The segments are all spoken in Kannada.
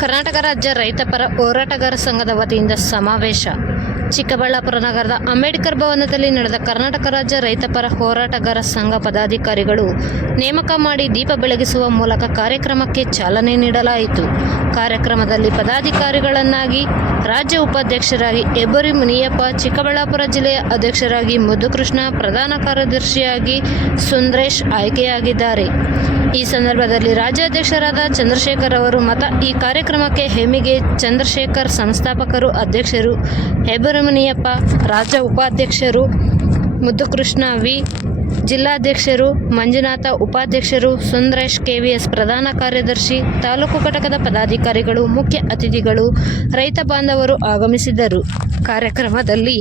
ಕರ್ನಾಟಕ ರಾಜ್ಯ ರೈತಪರ ಹೋರಾಟಗಾರ ಸಂಘದ ವತಿಯಿಂದ ಸಮಾವೇಶ. ಚಿಕ್ಕಬಳ್ಳಾಪುರ ನಗರದ ಅಂಬೇಡ್ಕರ್ ಭವನದಲ್ಲಿ ನಡೆದ ಕರ್ನಾಟಕ ರಾಜ್ಯ ರೈತಪರ ಹೋರಾಟಗಾರ ಸಂಘ ಪದಾಧಿಕಾರಿಗಳು ನೇಮಕ ಮಾಡಿ ದೀಪ ಬೆಳಗಿಸುವ ಮೂಲಕ ಕಾರ್ಯಕ್ರಮಕ್ಕೆ ಚಾಲನೆ ನೀಡಲಾಯಿತು. ಕಾರ್ಯಕ್ರಮದಲ್ಲಿ ಪದಾಧಿಕಾರಿಗಳನ್ನಾಗಿ ರಾಜ್ಯ ಉಪಾಧ್ಯಕ್ಷರಾಗಿ ಹೆಬ್ಬೂರಿ ಮುನಿಯಪ್ಪ, ಚಿಕ್ಕಬಳ್ಳಾಪುರ ಜಿಲ್ಲೆಯ ಅಧ್ಯಕ್ಷರಾಗಿ ಮುದ್ದುಕೃಷ್ಣ, ಪ್ರಧಾನ ಕಾರ್ಯದರ್ಶಿಯಾಗಿ ಸುಂದರೇಶ್ ಆಯ್ಕೆಯಾಗಿದ್ದಾರೆ. ಈ ಸಂದರ್ಭದಲ್ಲಿ ರಾಜ್ಯಾಧ್ಯಕ್ಷರಾದ ಚಂದ್ರಶೇಖರ್ ಅವರು ಈ ಕಾರ್ಯಕ್ರಮಕ್ಕೆ ಹೆಮ್ಮಿಗೆ ಚಂದ್ರಶೇಖರ್, ಸಂಸ್ಥಾಪಕರು, ಅಧ್ಯಕ್ಷರು ಹೆಬ್ಬೂರಿ ಮುನಿಯಪ್ಪ, ರಾಜ್ಯ ಉಪಾಧ್ಯಕ್ಷರು ಮುದ್ದುಕೃಷ್ಣ ವಿ, ಜಿಲ್ಲಾಧ್ಯಕ್ಷರು ಮಂಜುನಾಥ, ಉಪಾಧ್ಯಕ್ಷರು ಸುಂದರೇಶ್, ಕೆವಿಎಸ್ ಪ್ರಧಾನ ಕಾರ್ಯದರ್ಶಿ, ತಾಲೂಕು ಘಟಕದ ಪದಾಧಿಕಾರಿಗಳು, ಮುಖ್ಯ ಅತಿಥಿಗಳು, ರೈತ ಬಾಂಧವರು ಆಗಮಿಸಿದ್ದರು. ಕಾರ್ಯಕ್ರಮದಲ್ಲಿ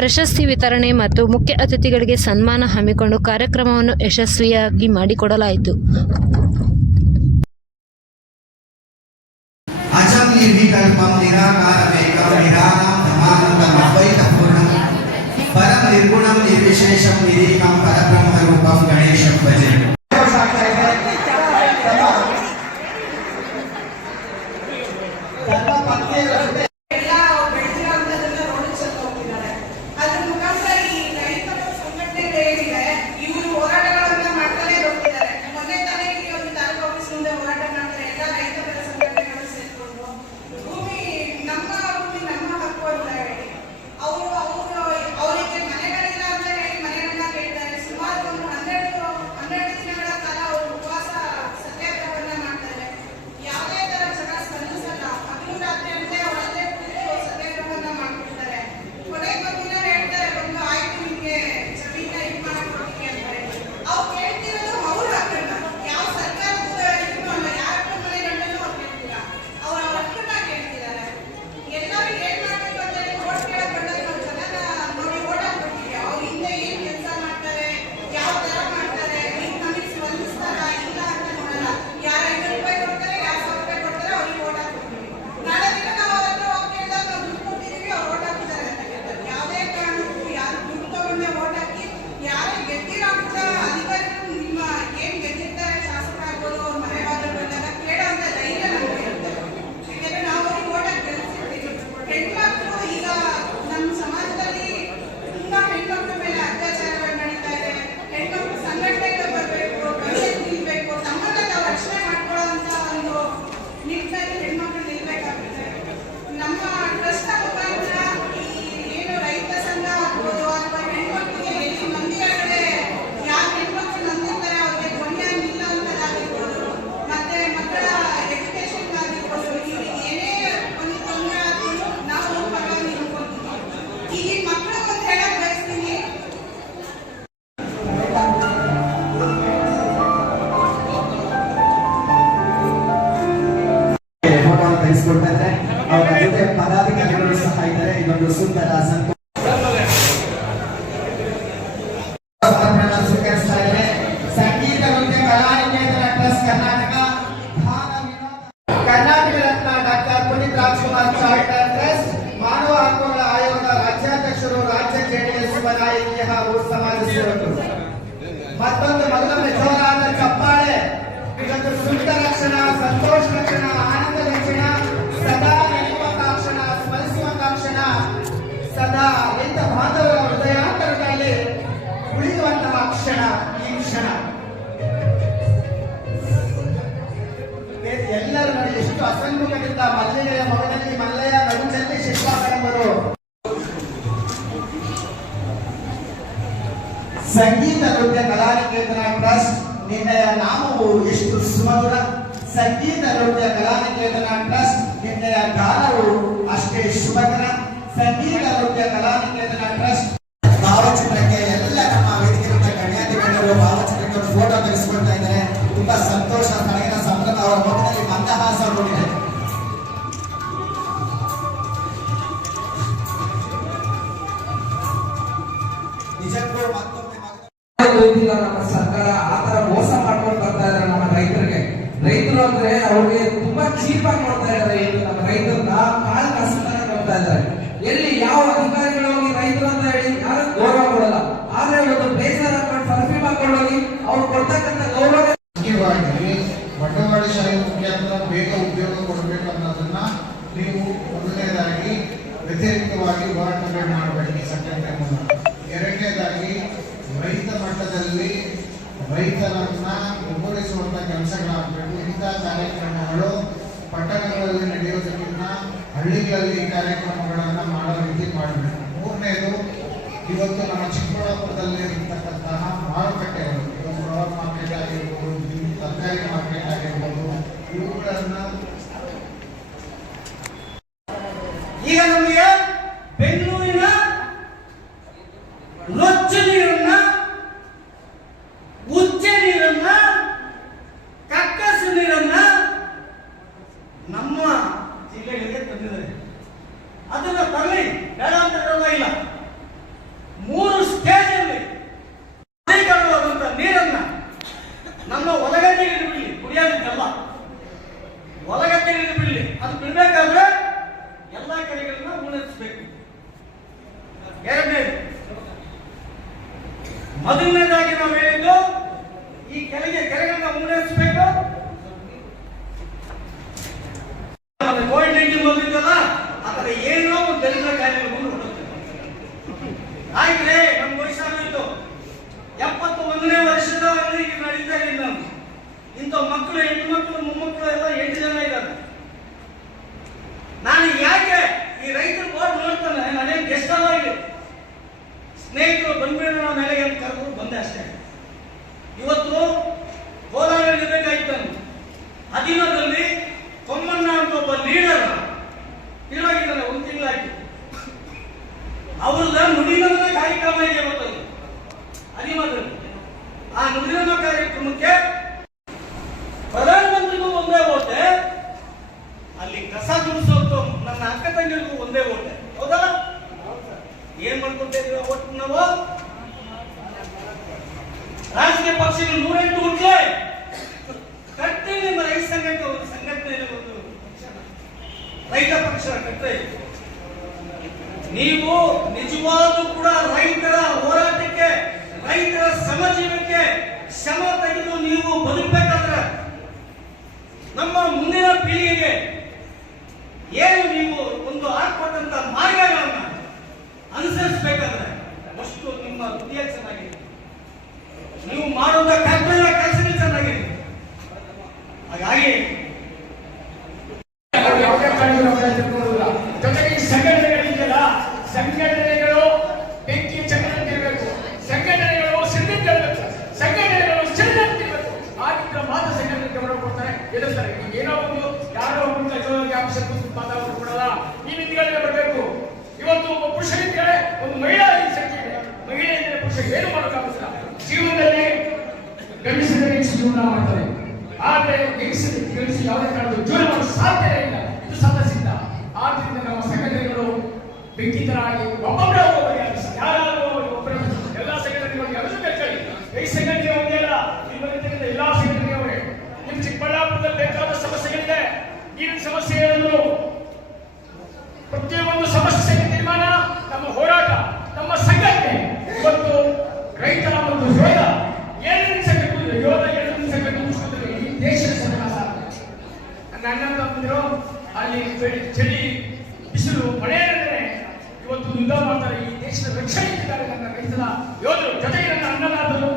ಪ್ರಶಸ್ತಿ ವಿತರಣೆ ಮತ್ತು ಮುಖ್ಯ ಅತಿಥಿಗಳಿಗೆ ಸನ್ಮಾನ ಹಮ್ಮಿಕೊಂಡು ಕಾರ್ಯಕ್ರಮವನ್ನು ಯಶಸ್ವಿಯಾಗಿ ಮಾಡಿಕೊಡಲಾಯಿತು. ನಿರ್ಗುಣಂ ನಿರ್ವಿಶೇಷಂ ನಿರೀಕಂ ಪರಬ್ರಹ್ಮ ರೂಪಂ ಗಣೇಶಂ ಭಜೆ. ಅವರ ಜೊತೆ ಪದಾಧಿಕಾರಿಗಳು ಸಹ ಇದ್ದಾರೆ. ಇದೊಂದು ಸುಂದರ ಸ್ವೀಕರಿಸ್ತಾ ಇದ್ದಾರೆ. Sangeetha Nritya Kalaniketana trust Karnataka, Karnataka Ratna doctor Puneeth Rajkumar charitable trust, ಮಾನವ ಹಕ್ಕುಗಳ ಆಯೋಗದ ರಾಜ್ಯಾಧ್ಯಕ್ಷರು, ರಾಜ್ಯ ಜೆಡಿಎಸ್ ಯುವ ನಾಯಕಿ ಹಾಗೂ ಸಮಾಜ ಸೇವಕರು. ಮತ್ತೊಂದು ಮೊದಲನೇ ಜೋರಾದ ಚಪ್ಪಾಳೆ. ಇದೊಂದು ಸುಖ ರಕ್ಷಣ, ಸಂತೋಷ ರಕ್ಷಣ, ಆನಂದ ರಕ್ಷಣ, ಸದಾ ನೆನಪುವಂತಹ ಕ್ಷಣ, ಸ್ಮರಿಸುವಂತಹ ಕ್ಷಣ, ಸದಾ ರೈತ ಬಾಂಧವರ ಹೃದಯಾಂತರದಲ್ಲಿ ಉಳಿಯುವಂತಹ ಕ್ಷಣ ಈ ಕ್ಷಣ. ಎಲ್ಲರೂ ನೋಡಿ ಎಷ್ಟು ಅಸನ್ಮುಖದಿಂದ ಮಲ್ಲಿಗೆಯ ಮಗನಲ್ಲಿ ಮಲ್ಲಯ್ಯ ನಡುಚಲ್ಲಿ ಶಿಲ್ಪಾಕರಂಬರು. ಸಂಗೀತ ನೃತ್ಯ ಕಲಾನಿಕೇತನ ಟ್ರಸ್ಟ್ ನಿನ್ನೆಯ ನಾಮವು ಎಷ್ಟು ಸುಮಧುರ. ಸಂಗೀತ ನೃತ್ಯ ಕಲಾನಿಕೇತನ ಟ್ರಸ್ಟ್ ನಿನ್ನೆಯ ಗಾನವು ಅಷ್ಟೇ ಶುಭಕರ. ಸಂಗೀತ ನೃತ್ಯ ಕಲಾನಿಕೇತನ ಟ್ರಸ್ಟ್ ಭಾವಚಿತ್ರಕ್ಕೆ ಎಲ್ಲ ನಮ್ಮ ವೇದಿಕೆ ಗಣ್ಯಾಧಿಕಾರಿಗಳು ಭಾವಚಿತ್ರಕ್ಕೆ ಒಂದು ಫೋಟೋ ತೆಗೆಸಿಕೊಳ್ತಾ ಇದ್ದಾರೆ. ತುಂಬಾ ಸಂತೋಷ. ತಳಗಿನ ಸಂಭ್ರಮ. ಅವರ ಮುಖದಲ್ಲಿ ಮಂದಹಾಸ ನೋಡಿದೆ. ನಿಜಕ್ಕೂ ಮತ್ತೊಮ್ಮೆ ನಮ್ಮ ಸರ್ಕಾರ ಆತರ ಮೋಸ ಮಾಡ್ಕೊಂಡು ಬರ್ತಾ ಇದ್ದಾರೆ ನಮ್ಮ ರೈತರಿಗೆ. ರೈತರು ಅಂದ್ರೆ ಅವ್ರಿಗೆ ತುಂಬಾ ಚೀಪ್ ಆಗಿ ನೋಡ್ತಾ ಇದ್ದಾರೆ. ನಮ್ಮ ರೈತರನ್ನ ಕಾಲ್ ಕಸತಾನೆ ನೋಡ್ತಾ ಇದ್ದಾರೆ. ಎಲ್ಲಿ ಯಾವ ಅಧಿಕಾರಿಗಳು ಹೋಗಿ ರೈತರು ಅಂತ ಹೇಳಿ ಯಾರು ಗೌರವ ಕೊಡಲ್ಲ. ಆದ್ರೆ ಒಂದು ಬೇಸರ ಹಾಕೊಂಡು ಪರ್ಫ್ಯೂಮ್ ಹಾಕೊಂಡು ಹೋಗಿ ಅವ್ರು ಕೊಡ್ತಕ್ಕಂಥ ಗೌರವ ಬಂಡವಾಳ ಶಾಹಿ ಮುಖಾಂತರ ಬೇಗ ಉದ್ಯೋಗ ಕೊಡಬೇಕು ಅನ್ನೋದನ್ನ ನೀವು ಮೊದಲನೇದಾಗಿ ವ್ಯತಿರಿಕ್ತವಾಗಿ ಹೋರಾಟಗಳು ಮಾಡಬೇಕು ಈ ಸಂಘಟನೆ ಮೂಲಕ. ಎರಡನೇದಾಗಿ ರೈತ ಮಟ್ಟದಲ್ಲಿ ರೈತರನ್ನ ಒಗ್ಗೂಡಿಸುವಂತ ಕೆಲಸಗಳಾಗಬೇಕು. ಇಂಥ ಕಾರ್ಯಕ್ರಮಗಳು ಪಟ್ಟಣಗಳಲ್ಲಿ ನಡೆಯೋದಕ್ಕಿಂತ ಹಳ್ಳಿಗಳಲ್ಲಿ ಈ ಕಾರ್ಯಕ್ರಮಗಳನ್ನು ಮಾಡೋ ರೀತಿ ಮಾಡಬೇಕು. ಮೂರನೇದು, ಇವತ್ತು ನಮ್ಮ ಚಿಕ್ಕಬಳ್ಳಾಪುರದಲ್ಲಿ ಇರತಕ್ಕಂತಹ ಮಾರುಕಟ್ಟೆಗಳು, ಫ್ಲವರ್ ಮಾರ್ಕೆಟ್ ಆಗಿರ್ಬೋದು, ತರಕಾರಿ ಮಾರ್ಕೆಟ್ ಆಗಿರ್ಬೋದು, ಇವುಗಳನ್ನ ಈಗ ನಮಗೆ ಬೆಂಗಳೂರಿನ ರೊಚ್ಚ ನೀರನ್ನ, ಉಚ್ಚೆ ನೀರನ್ನ, ಕಕ್ಕಸು ನೀರನ್ನ ನಮ್ಮ ಜಿಲ್ಲೆಗಳಿಗೆ ತಂದಿದ್ದಾರೆ. ಅದನ್ನ ತರಲಿ, ಬೇಡ ಅಂತ ಹೇಳೋದೇ ಇಲ್ಲ. 3 ಸ್ಟೇಜ್ ಅಲ್ಲಿ ಶುದ್ಧೀಕರಣವಾದಂತ ನೀರನ್ನ ನಮ್ಮ ಹೊಲಗದ್ದೆಗೆ ಬಿಡಲಿ, ಕುಡಿಯೋದಕ್ಕೆಲ್ಲ ಹೊಲಗದ್ದೆಗೆ ಬಿಡಲಿ. ಅದು ಬಿಡ್ಬೇಕಾದ್ರೆ ಎಲ್ಲ ಕೆರೆಗಳನ್ನ ಉಳಿಸಬೇಕು. ಎರಡನೇದು, ಮೊದಲನೇದಾಗಿ ನಾವು ಹೇಳಿದ್ದು ಈ ಕೆರೆಗಳನ್ನ ಉಳಿಸಬೇಕು. ಕೋವಿಡ್-19 ಬಂದಿದ್ದಲ್ಲ, ಅದರ ಏನೋ ಒಂದು ದಲಿತ ಕಾರ್ಯಗಳು ಹೊಡುತ್ತೆ. ಆಯ್ತೇ, ನಮ್ಮ ವಯಸ್ಸಾಗಿತ್ತು 71ನೇ ವರ್ಷದ ಈಗ ನಡೀತಾ ಇಲ್ಲ. ನಾವು ಇಂಥ ಮಕ್ಕಳು, ಹೆಣ್ಣು ಮಕ್ಕಳು, ಮೊಮ್ಮಕ್ಕಳು ಎಲ್ಲ 8 ಜನ ಇದ್ದಾರೆ. ನಾನು ಯಾಕೆ ಈ ರೈತರ ಬೋರ್ಡ್ ನೋಡ್ತಾನೆ, ನಾನೇನು ಗೆಸ್ಟ್ ಅಲ್ಲ, ಇಲ್ಲಿ ಸ್ನೇಹಿತರು ಬಂದ್ಬಿಟ್ಟು ನಾವು ಮೇಲೆ ಕರೆದು ಬಂದೆ ಅಷ್ಟೇ. ಇವತ್ತು ಕೋಲಾರಲ್ಲಿ ಇರಬೇಕಾಗಿತ್ತು. 10 ಕೊಮ್ಮಣ್ಣ ಅಂತ ಒಬ್ಬ ಲೀಡರ್ ತಿರುವಾಗಿದ್ದಾನೆ, 1 ತಿಂಗಳಾಯ್ತು. ಅವ್ರನ್ನ ನುಡಿನಮ್ಮ ಕಾರ್ಯಕ್ರಮ ಇದೆ ಇವತ್ತಲ್ಲಿ 10 ಆ ನುಡಿನಮ್ಮ ಕಾರ್ಯಕ್ರಮಕ್ಕೆ ಪ್ರಧಾನಮಂತ್ರಿಗೂ ಒಂದೇ ಓಟೆ, ಅಲ್ಲಿ ಕಸ ಗುಡಿಸೋದು ನನ್ನ ಅಕ್ಕ ತಂಗಿಗೂ ಒಂದೇ ಓಟೆ. ಹೌದಲ್ಲ? ಏನ್ ಮಾಡ್ಕೊಟ್ಟಿದ್ದೀವಿ ಓಟ್ ನಾವು? ರಾಜಕೀಯ ಪಕ್ಷಗಳು 108 ಹುಟ್ಲೆ ಕಟ್ಟಿ ನಿಮ್ಮ ರೈತ ಸಂಘಟನೆ ಒಂದು ರೈತ ಪಕ್ಷ ಕಟ್ಟೆ. ನೀವು ನಿಜವಾಗ್ಲೂ ಕೂಡ ರೈತರ ಹೋರಾಟಕ್ಕೆ, ರೈತರ ಶ್ರಮಜೀವಕ್ಕೆ ಶ್ರಮ ತೆಗೆದು ನೀವು ಬದುಕಬೇಕಾದ್ರೆ, ನಮ್ಮ ಮುಂದಿನ ಪೀಳಿಗೆಗೆ ಏನು ನೀವು ಒಂದು ಹಾಕೊಟ್ಟಂತ ಮಾರ್ಗಗಳನ್ನ ಅನುಸರಿಸಬೇಕಾದ್ರೆ ಅಷ್ಟು ನಿಮ್ಮ ಹೃದಯ ಚೆನ್ನಾಗಿದೆ, ನೀವು ಮಾಡುವ ಕರ್ತವ್ಯ ಕೆಲಸಗಳು ಚೆನ್ನಾಗಿದೆ. ಹಾಗಾಗಿ ಜೊತೆಗೆ ಸಂಘಟನೆಗಳಿದೆಯಲ್ಲ, ಸಂಘಟನೆಗಳು ಬೆಂಕಿ ಚಕ್ರತಿರ್ಬೇಕು, ಸಂಘಟನೆಗಳು ಸಿದ್ಧತಿರ್ಬೇಕು, ಸಂಘಟನೆಗಳು ಸಿದ್ಧತಿರ್ಬೇಕು. ಆಗಿದ್ರೆ ಮಾತ್ರ ಸಂಘಟನೆ ಗಮನ ಕೊಡ್ತಾರೆ, ಎದುರ್ತಾರೆ. ಏನೋ ಒಂದು ಯಾರೋ ಒಂದು ಅಂಶ ಮಾತಾಡೋದು ಕೊಡಲ್ಲ, ಈ ರೀತಿಗಳಿಗೆ ಬರಬೇಕು. ಇವತ್ತು ಒಬ್ಬ ಪುರುಷನಿದ್ರೆ ಒಂದು ಮಹಿಳಾ ಸಂಖ್ಯೆ ಇದೆ, ಮಹಿಳೆ ಇದ್ರೆ ಪುರುಷ ಏನು ಮಾಡೋಕ್ಕಾಗುತ್ತಿಲ್ಲ. ಜೀವನದಲ್ಲಿ ಗಂಡಸರಿಗೆ ಜೀವನ ಮಾಡ್ತಾರೆ, ಆದ್ರೆ ಗಂಡಸಿ ಯಾವುದೇ ಕಾರಣಕ್ಕೂ ಜೀವನ ಮಾಡಲು ಸಾಧ್ಯವೇ ಇಲ್ಲ. ಇದು ಸದಸ್ಯದ. ಆದ್ರಿಂದ ನಮ್ಮ ಸಂಘಟನೆಗಳು ಬೆಂಕಿತರಾಗಿ ಒಬ್ಬೊಬ್ಬರೇ ಯಾರು ಒಬ್ಬರು ಎಲ್ಲ ಸಂಘಟನೆಗಳಿಗೆ ಅದನ್ನು ಕಚ್ಚಲಿ. ಈ ಸಂಘಟನೆ ಒಂದೇ ಅಲ್ಲ, ನಿಮ್ಮ ಎಲ್ಲಾ ಸಂಘಟನೆಯವರೇ. ನಿಮ್ಮ ಚಿಕ್ಕಬಳ್ಳಾಪುರದಲ್ಲಿ ಬೇಕಾದ ಸಮಸ್ಯೆಗಳಿದೆ. ನೀರಿನ ಸಮಸ್ಯೆ ಹೇಳಿದ್ರು, ಪ್ರತಿಯೊಂದು ಸಮಸ್ಯೆಗೆ ತೀರ್ಮಾನ ನಮ್ಮ ಹೋರಾಟ, ನಮ್ಮ ಸಂಘಟನೆ. ಇವತ್ತು ರೈತರ ಒಂದು ಯೋಧ, 7 ಸಂಘಟನೆ, ಯೋಧ 7 ಸಂಘಟನೆ ಈ ದೇಶದ ಸರ್ಕಾರ. ನನ್ನ ಅಣ್ಣ ತಮ್ಮಂದಿರು ಅಲ್ಲಿ ಚಳಿ, ಬಿಸಿಲು, ಮಳೆ ಇವತ್ತು ಯುದ್ಧ ಮಾಡ್ತಾರೆ. ಈ ದೇಶದ ರಕ್ಷಣೆ ಇದ್ದಾರೆ ನನ್ನ ರೈತರ ಯೋಧರು. ಜೊತೆಗೆ ನನ್ನ ಅನ್ನದಾತರು